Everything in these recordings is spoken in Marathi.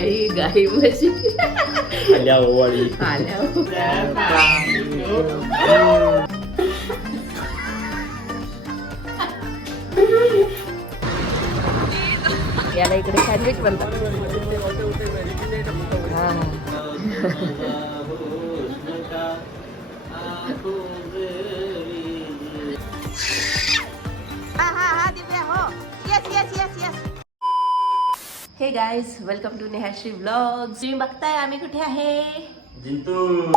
गाई गाई म्हशी आल्या ओवाळी आल्या याला इकडे सँडविच बनतात. हे guys, welcome to Nehashree vlogs. तुम्ही बघताय आम्ही कुठे आहे? जिंतूर.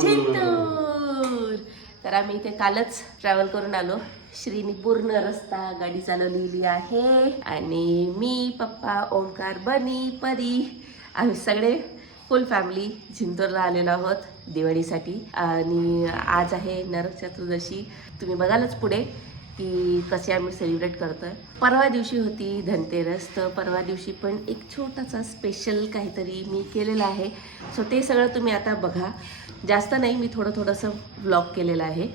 तर आम्ही इथे कालच ट्रॅव्हल करून आलो. श्रीनी पूर्ण रस्ता गाडी चालवलेली आहे आणि मी, पप्पा, ओंकार, बनी, परी आम्ही सगळे फुल फॅमिली जिंतूरला आलेलो आहोत दिवाळीसाठी. आणि आज आहे नरक चतुर्दशी. तुम्ही बघालच पुढे की कसे आम्ही सेलिब्रेट करतोय. परवा दिवशी होती धनतेरस, तर परवा दिवशी पण एक छोटासा स्पेशल काहीतरी मी केलेलं आहे. सो ते सगळं तुम्ही आता बघा. जास्त नाही, मी थोडंसं व्लॉग केलेलं आहे.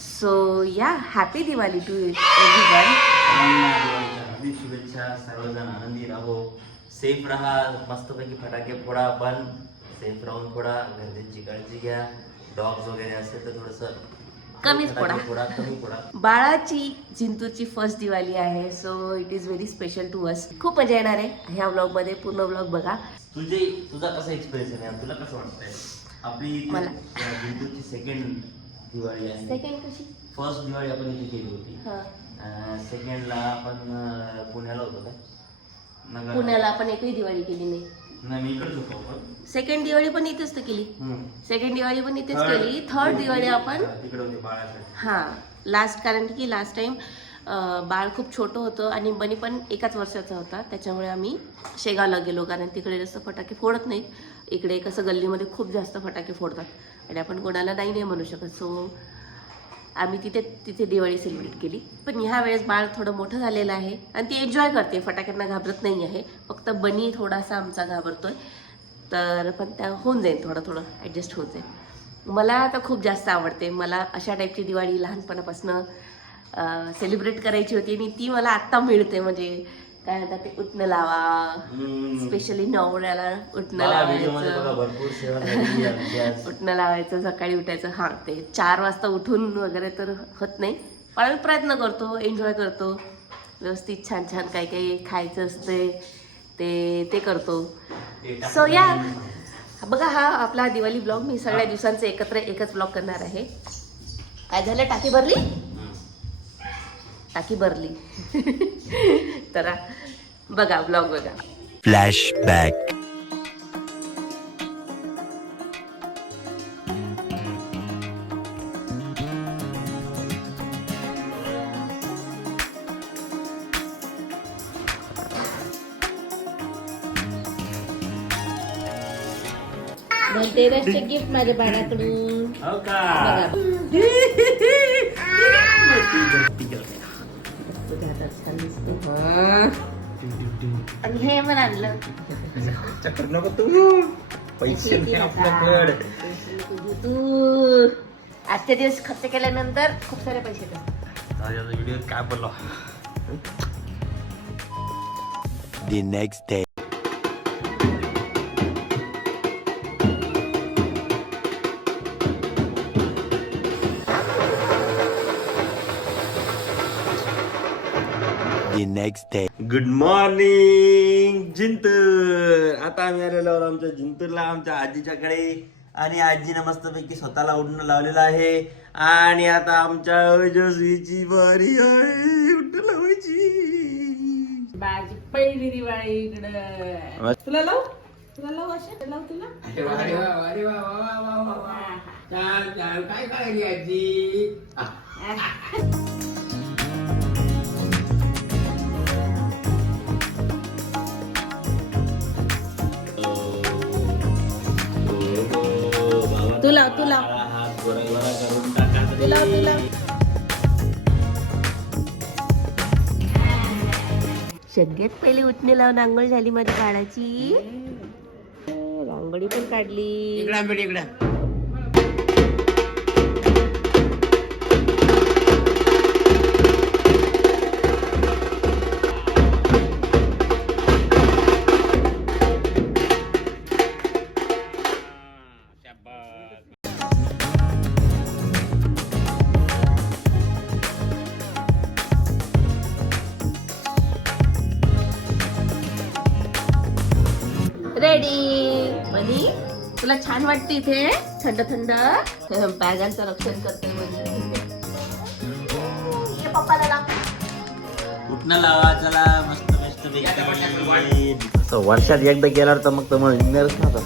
सो या, हॅपी दिवाळी टू एव्हरीवन. शुभेच्छा. सर्वजण आनंदी राहो, सेफ राहा, मस्तपैकी फटाके फोडा, पण सेफ राहून फोडा. घरच्यांची काळजी घ्या. डॉग्स वगैरे असेल तर थोडंसं कमीच फोडा. कमी फोडा. बाळाची जिंतूरची फर्स्ट दिवाळी आहे. So it is very special to us. खूप मजा येणार आहे ह्या व्लॉग मध्ये. पूर्ण व्लॉग बघा. तुझा कसा एक्सपिरियन्स आहे? तुला कसं वाटतंय? आपली जिंतूरची सेकंड दिवाळी आहे. सेकंड कशी? फर्स्ट दिवाळी आपण इथे केली होती. सेकंडला आपण पुण्याला होतो का? पुण्याला आपण एकही दिवाळी केली नाही. मी इकडेच होतो आपण. सेकंड दिवाळी पण इथेच तर केली. सेकंड दिवाळी पण इथेच केली. थर्ड दिवाळी आपण लास्ट, कारण की लास्ट टाइम बाळ खूप छोटं होतं आणि बनी पण एकाच वर्षाचा होता. त्याच्यामुळे आम्ही शेगावला गेलो, कारण तिकडे जास्त फटाके फोडत नाहीत. इकडे कसं गल्लीमध्ये खूप जास्त फटाके फोडतात आणि आपण कोणाला नाही म्हणू शकत. सो आम्ही तिथे दिवाळी सेलिब्रेट केली. पण ह्या वेळेस बाळ थोडं मोठं झालेलं आहे आणि ती एन्जॉय करते, फटाक्यांना घाबरत नाही आहे. फक्त बनी थोडासा आमचा घाबरतोय. तर पण त्या होऊन जाईल, थोडं ॲडजस्ट होऊन जाईल. मला आता खूप जास्त आवडते. मला अशा टाईपची दिवाळी लहानपणापासून सेलिब्रेट करायची होती आणि ती मला आत्ता मिळते. म्हणजे काय म्हणतात ते, उठणं लावा, स्पेशली नवऱ्याला उठणं लावायचं, सकाळी उठायचं. हां, ते 4 वाजता उठून वगैरे तर होत नाही, पण आम्ही प्रयत्न करतो, एन्जॉय करतो. व्यवस्थित छान छान काही काही खायचं असते ते करतो. सो या, बघा हा आपला दिवाळी ब्लॉग. मी सगळ्या दिवसांचे एकच ब्लॉग करणार आहे. काय झालं? टाकी भरली तर बघा ब्लॉग बघा. फ्लॅशबॅक. धनतेरसचे गिफ्ट माझ्या बाळाकडून. हो का? आणि हे मला आणलं. चक्कर नको तू, पैसे आपल्याकडे. तू आजच्या दिवस खर्च केल्यानंतर खूप सारे पैसे येतात. व्हिडिओ काय बोललो? The next day. The next day. Good morning Jintur. आता आम्ही आलेलो आहोत आमच्या जिंतूरला, आमच्या आजीच्याकडे. आणि आजीनं मस्तपैकी स्वतःला उठणं लावलेलं आहे. आणि आता आमच्या ओजस्वीची बारी आहे उठणं लावायची. माझी पहिली दिवाळी इकडं. तुला लावू अशा लावू तुला. काय करायची आजी? तुला हात गोरा करून टाका. सगळ्यात पहिले उठणे लावून आंघोळ झाली माझ्या बाळाची. रांगोळी पण काढली. इकडे तुला छान वाटते इथे थंड थंड बॅगांचं रक्षण करते म्हणजे ये पप्पाला लाव. उठणं लावा चला मस्त मस्त पैकी. वर्षात एकदा गेल्यावर तर मग तुम्हाला निघणारच नव्हता.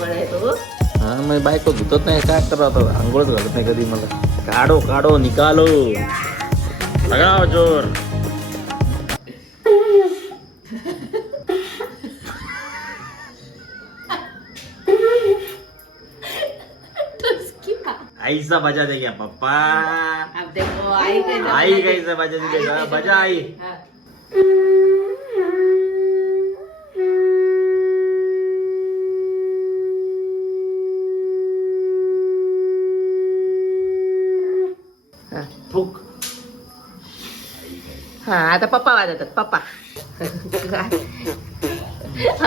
बरं आहे तो. हा मग बायको धुतत नाही काय करत आंघोळच घालत नाही कधी मला. काढो काढो निकालो लगाव जोर. टुसकी खा. आईचा बजा दे घ्या पप्पा. अब देखो आई कैसा आई काहीचा बजा दिले का बजा आई. हाँ. हाँ. फुक. हा आता पप्पा वाजवतात पप्पा.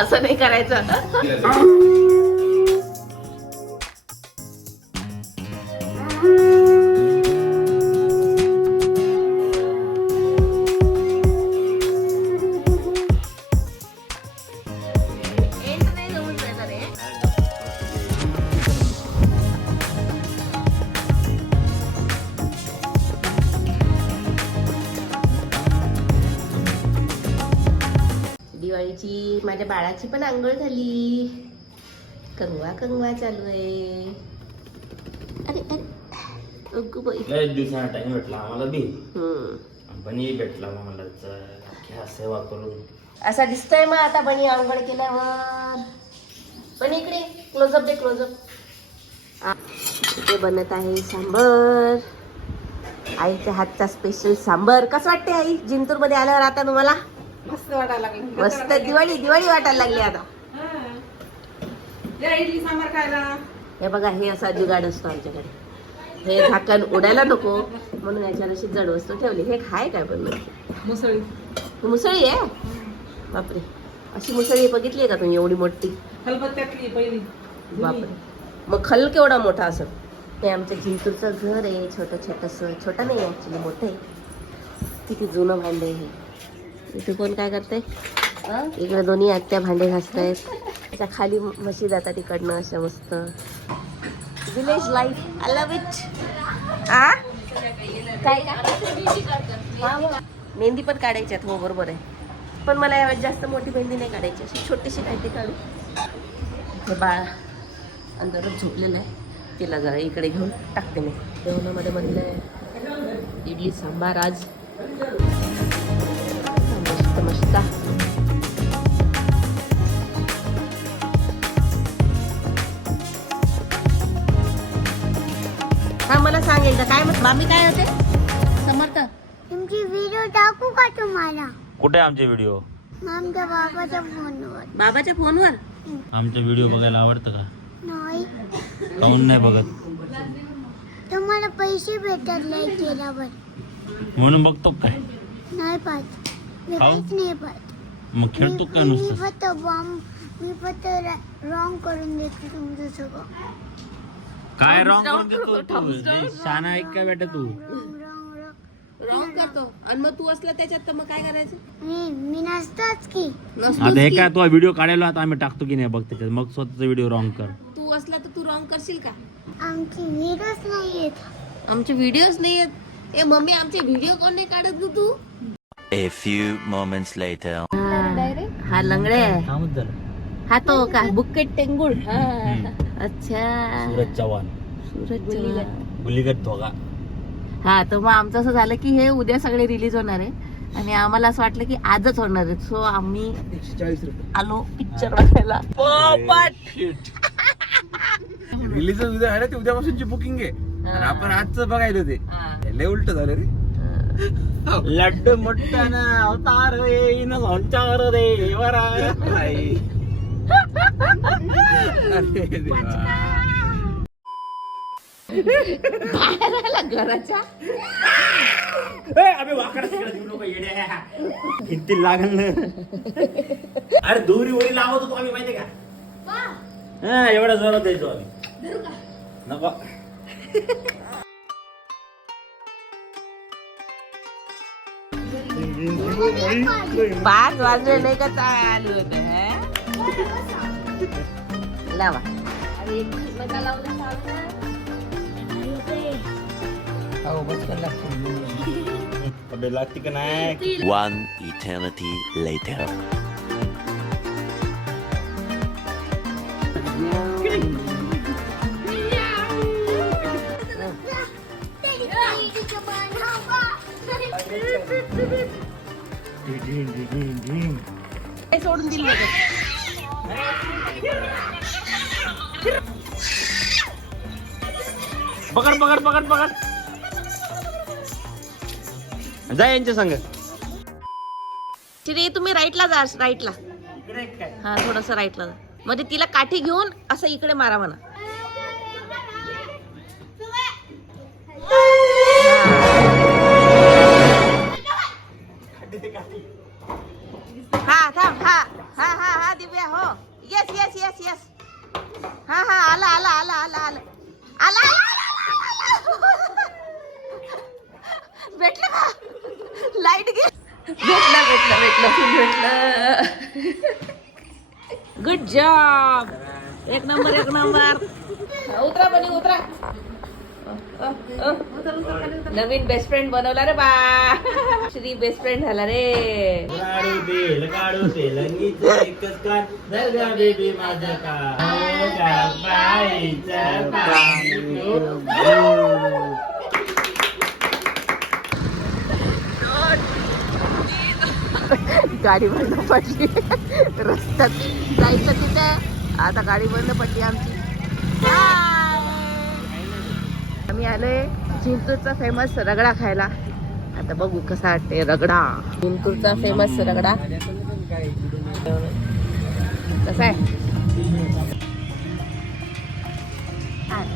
असं नाही करायचं. दिवाळीची माझ्या बाळाची पण आंघोळ झाली. कंगवा कंगवा चालू आहे. अरे अरे अगं बाई. लय दिवसांना टाइम भेटला आम्हाला बी. हम्म. बनी भेटला मला घ्या सेवा करून. असा दिसतोय मग आता बनी आंघोळ केल्यावर. पण इकडे क्लोजअप दे क्लोजअप. इथे बनत आहे सांबर. आईच्या हातचा स्पेशल सांबर. कसं वाटते आई जिंतूर मध्ये आल्यावर आता तुम्हाला? मस्त वाटायला लागली. मस्त दिवाळी दिवाळी वाटायला लागली आता. या इडली सांबार खायला. हे बघा हे असा जुगाड असतो आमच्याकडे. हे झाकण उडायला नको म्हणून याच्यावर अशी जड वस्तू ठेवली. हे खाय काय पण मुसळी. मुसळी आहे. बापरे अशी मुसळी बघितली आहे का तुम्ही एवढी मोठी? खलबत्त्यातली पहिली. बापरे मग खल केवढा मोठा असं. हे आमच्या जिंतूरचं घर आहे. छोटंसं छोटं नाही ऍक्च्युली मोठं आहे. किती जुनं भांडं आहे हे. इथे कोण काय करते? इकडे दोन्ही आत्या भांडे घासतायत. त्याच्या खाली म्हशी जातात इकडनं अशा मस्त. Village life I love it. आ काय मेहंदी पण काढायच्यात. हो बरोबर आहे. पण मला यावेळेस जास्त मोठी मेहंदी नाही काढायची. अशी छोटीशी काढते काढू. हे बाळ अंदरच झोपलेलं आहे. तिला जरा इकडे घेऊन टाकते मी. जेवणामध्ये म्हणलं आहे इडली सांबार आज. मस्त मस्त. हा मला सांग एकदा काय मामी काय होते समर्थ? तुमची व्हिडिओ टाकू का तुम्हाला? कुठे आमचे व्हिडिओ? आमच्या बाबाच्या फोनवर. बाबाच्या फोनवर? आमचे व्हिडिओ बघायला आवडतं का? नाही. काऊन नाही बघत? तुम्हाला पैसे भेटतात लाईक केल्यावर. म्हणून बघतो काय? नाही पाहत. मी काहीच नाही पाहत. मग खेळतो काय मी नुसतं? फक्त मी फक्त रॉंग करून देतो तुमचं सगळं. काय रॉंग करून देतो तू? शाना ऐक काय बेटा तू? रॉंग करतो आणि मग तू असला त्याच्यात तर मग काय करायचं? मी नसतोच की. आता हे काय तू व्हिडिओ काढायला आता आम्ही टाकतो की नाही बघ त्याच्यात. मग स्वतःचा व्हिडिओ रॉंग कर. तू असला तर तू रॉंग करशील का? आमची व्हिडिओच नाही येत. आमचे व्हिडिओज नाही आहेत. ए मम्मी आमचे व्हिडिओ कोण नाही काढत तू? A few moments later. हा लंगडे हा तो का बुक्केट टेंगुळ. अच्छा सूरज चव्हाण गुलीगत धोगा. हा तर मग आमचं असं झालं की हे उद्या सगळे रिलीज होणार आहे आणि आम्हाला असं वाटलं की आजच होणार आहे. सो आम्ही आलो पिक्चर बघायला. रिलीज उद्या आहे ना, ते उद्यापासूनची बुकिंग आहे आणि आपण आजच बघायला ते लय उलट झालं रे. लड्डू मोठ्याना अवतार येईन संचार देवरा. घराच्या किती लागल ना. अरे दोरी वरी लावत होतो आम्ही माहितीये का? हा एवढा जोरात द्यायचो आम्ही. नको. पाच वाजले नाही का चालू होते. लावा नका लावलं सावलं. हो बसकर लागते. अबे लागते का नाही? One eternity later. काय सोडून दिलं होतं? पकड पकड पकड पकड. जा यांच्या संग. श्री तुम्ही राईटला जा, राईटला. हा थोडस राईटला जा. म्हणजे तिला काठी घेऊन असं इकडे मारा म्हणा. हा थांब. हा हा हा हा दिव्या हो. Yes yes yes yes. हा हा आला आला आला आला आला आला भेटलं का? लाईट गे भेटलं भेटलं भेटलं फुल भेटलं. Good job. एक नंबर एक नंबर. उतरा बनी उतरा. नवीन बेस्ट फ्रेंड बनवला रे बा. श्री बेस्ट फ्रेंड झाला रे. काढू बेल काढू तेलंगीचं एकच कान दर्गा बेबी माझा का बाईचं गाडी बंद पडली रस्त्यात जायचं तिथे. आता गाडी बंद पडली आमची. आम्ही आलोय जिंतूरचा फेमस रगडा खायला. आता बघू कसा वाटते रगडा. जिंतूरचा फेमस रगडा कसा आहे?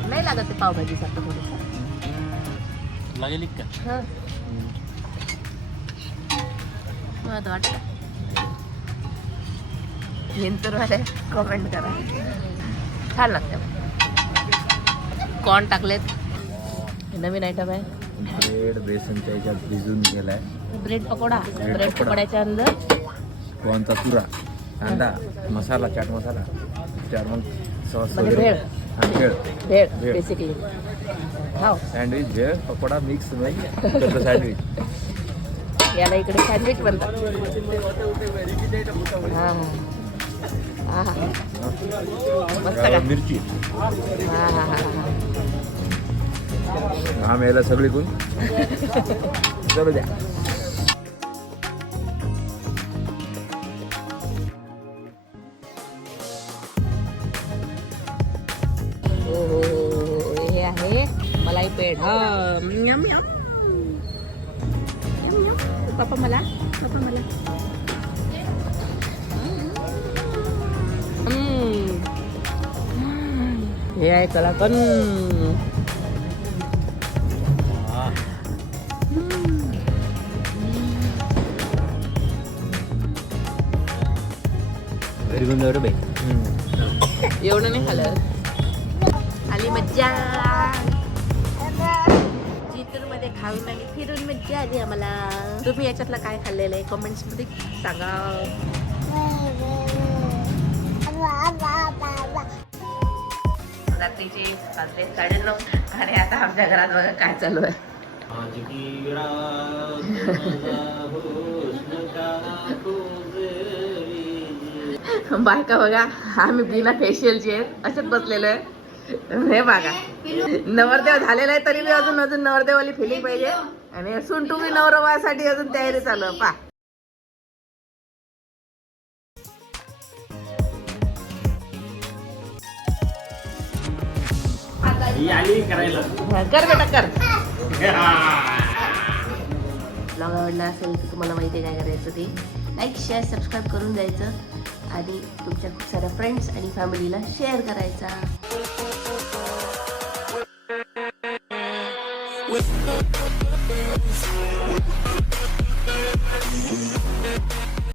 नाही लागत ते पावभाजी सारखं थोडंसं लागेल का? हा मग वाटतं. जिंतूरवाले कमेंट करा. छान लागतं. कॉर्न टाकलेत. नवीन आयटम आहे. ब्रेड बेसनच्या याच्यात भिजून गेलाय. ब्रेड पकोडा. ब्रेड पकोडा. पकोड्याच्या अंदर कोणचा चुरा, कांदा, मसाला, चाट मसाला, चार मग सॉस म्हणजे वगैरे. भेळ. हा, भेळ. भेळ भेळ. बेसिकली. खाऊ. सँडविच, भेळ, पकोडा मिक्स म्हणजे सँडविच. याला इकडे सँडविच म्हणतात. हा हा हा मस्त का? मिरची हा हा हा हा. घाम यायला सगळी गुण. चलो द्या. हे आहे malai peda. Yum yum yum yum. पापा मला पापा मला. हे आहे कलाकंद. एवढं नाही खाल्लं. आली मज्जा. जिंतूरमध्ये खाऊन आणि फिरून मज्जा आली आम्हाला. तुम्ही याच्यातलं काय खाल्लेलं आहे कमेंट्स मध्ये सांगा. रात्रीचे 9:30 आणि आता आमच्या घरात बघा काय चालू आहे. बायका बघा आम्ही बिना फेशियलचे असेच बसलेलो आहे. हे बघा नवरदेव झालेला आहे तरी बी अजून अजून नवरदेवाली फिलिंग पाहिजे. आणि सुंटू बी नवरदेवासाठी अजून तयारी चालू आहे. पा करायला कर बेटा कर. ब्लॉग आवडला असेल तर तुम्हाला माहिती आहे काय करायचं ते लाईक शेअर सबस्क्राईब करून द्यायचं आणि तुमच्या खूप साऱ्या फ्रेंड्स आणि फॅमिलीला शेअर करायचा.